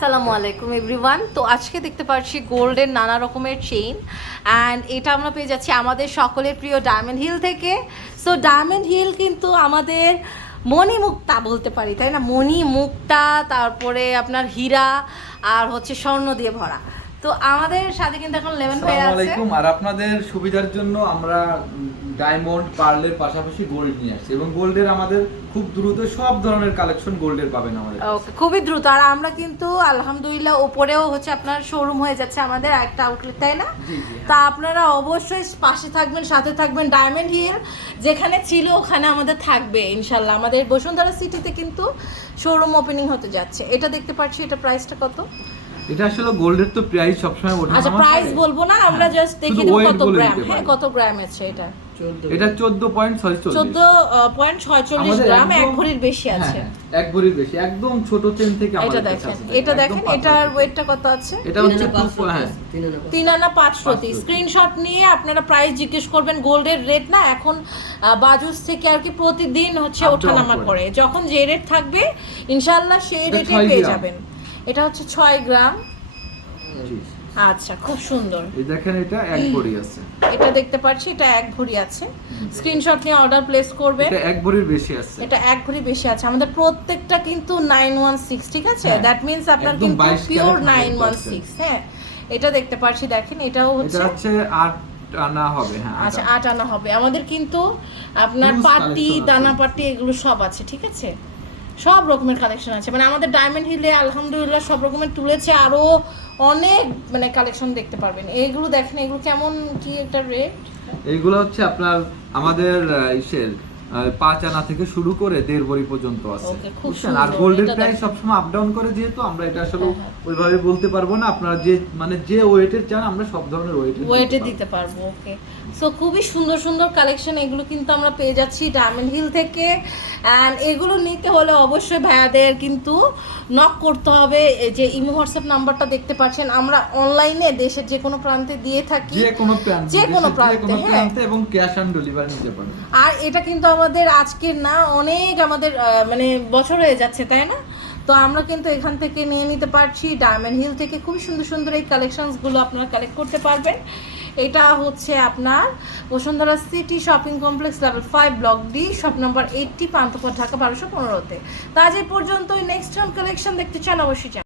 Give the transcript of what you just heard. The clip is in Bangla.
আসসালামু আলাইকুম এভরিওয়ান তো আজকে দেখতে পাচ্ছি গোল্ডের নানা রকমের চেইন অ্যান্ড এটা আমরা পেয়ে যাচ্ছি আমাদের সকলের প্রিয় ডায়মন্ড হিল থেকে। সো ডায়মন্ড হিল কিন্তু আমাদের মণি মুক্তা বলতে পারি, তাই না? মণি মুক্তা, তারপরে আপনার হীরা, আর হচ্ছে স্বর্ণ দিয়ে ভরা। তো আমাদের সাথে কিন্তু এখন লেমন ভাই আছে। আলাইকুম। আর আপনাদের সুবিধার জন্য আমরা ডায়মন্ড পার্লের পাশাপাশি গোল্ড নিয়ে আসছি এবং গোল্ডের আমাদের খুব দ্রুত সব ধরনের কালেকশন গোল্ডের পাবেন আমাদের ওকে খুবই দ্রুত। আর আমরা কিন্তু আলহামদুলিল্লাহ ওপরেও হচ্ছে আপনার শোরুম হয়ে যাচ্ছে আমাদের একটা আউটলেট তাই না? জি তা আপনারা অবশ্যই পাশে থাকবেন সাথে থাকবেন ডায়মন্ড হিল যেখানে ছিল ওখানে আমাদের থাকবে ইনশাল্লাহ। আমাদের বসুন্ধরা সিটিতে কিন্তু শোরুম ওপেনিং হতে যাচ্ছে। এটা দেখতে পাচ্ছি এটা প্রাইসটা কত? এটা আসলে গোল্ডের তো প্রাইস সবসময় ওঠা আচ্ছা প্রাইস বলব না আমরা হ্যাঁ, জাস্ট দেখে দেবো কত গ্রাম হ্যাঁ কত গ্রাম আছে এটা? এটা চোদ্দ পয়েন্ট চোদ্দ পয়েন্ট ছয়চল্লিশ আমাদের গ্রাম এক ভরির বেশি আছে। হ্যাঁ, এক ভরির বেশি। একদম ছোট চেন থেকে এটা দেখেন এটা দেখেন এটার ওয়েটটা কত আছে? এটা হচ্ছে হ্যাঁ। আনা পাঁচ প্রতি প্রতি। স্ক্রিনশট নিয়ে আপনারা প্রাইস জিজ্ঞেস করবেন গোল্ডের রেট না এখন বাজুস থেকে আর কি প্রতিদিন হচ্ছে ওঠানামা করে। যখন যে রেট থাকবে ইনশাল্লাহ সেই রেটে পেয়ে যাবেন। এটা হচ্ছে ছয় গ্রাম। আচ্ছা খুব সুন্দর। এই দেখেন এটা এক ভরি আছে। এটা দেখতে পাচ্ছি এটা এক ভরি আছে। স্ক্রিনশট নিয়ে অর্ডার প্লেস করবেন এটা এক ভরির বেশি আছে। এটা এক ভরি বেশি আছে। আমাদের প্রত্যেকটা কিন্তু নাইন ওয়ান সিক্স ঠিক আছে। দ্যাট মিনস আপনার কিন্তু pure carat nine one 100% six হ্যাঁ। এটা দেখতে পাচ্ছি দেখেন এটাও এটা হচ্ছে হচ্ছে আট আনা হবে হ্যাঁ আচ্ছা। আট আনা হবে। আমাদের কিন্তু আপনার পাটি দানা পাটি এগুলো সব আছে ঠিক আছে? সব রকমের কালেকশন আছে। মানে আমাদের ডায়মন্ড হিলে আলহামদুলিল্লাহ সব রকমের তুলেছে আরও অনেক মানে কালেকশন দেখতে পারবেন। এইগুলো দেখেন এগুলো কেমন কি একটা রেট এইগুলো হচ্ছে আপনার আমাদের ইসের পাঁচ আনা থেকে শুরু করে দেড় বড়ি পর্যন্ত আছে। বুঝছেন? আর গোল্ডের প্রাইস সবসময় আপ ডাউন করে যেহেতু আমরা এটা আসলে হ্যাঁ, হ্যাঁ। ওইভাবে বলতে পারব না। আপনারা যে মানে যে ওয়েটের চান আমরা সব ধরনের ওয়েটের ওয়েটে দিতে পারব। ওকে সো খুবই সুন্দর সুন্দর কালেকশন এগুলো কিন্তু আমরা পেয়ে যাচ্ছি ডায়মন্ড হিল থেকে। অ্যান্ড এগুলো নিতে হলে অবশ্যই ভাইয়াদের কিন্তু নক করতে হবে। যে ইমো হোয়াটসঅ্যাপ নাম্বারটা দেখতে পাচ্ছেন আমরা অনলাইনে দেশের যে কোনো প্রান্তে দিয়ে থাকি। যে কোনো প্রান্তে যে কোনো প্রান্তে, হ্যাঁ। এবং ক্যাশ অন ডেলিভারি নিতে পারেন। আর এটা কিন্তু আমাদের আজকের না অনেক আমাদের মানে বছর হয়ে যাচ্ছে তাই না? তো আমরা কিন্তু এখান থেকে নিয়ে নিতে পারছি। ডায়মন্ড হিল থেকে খুবই সুন্দর সুন্দর এই কালেকশনসগুলো আপনারা কালেক্ট করতে পারবেন। এটা হচ্ছে আপনার Bashundhara city shopping complex level five block D shop number eighty Pantapur Dhaka বারোশো পনেরোতে। তা আজ এই নেক্সট কালেকশন দেখতে চান অবশ্যই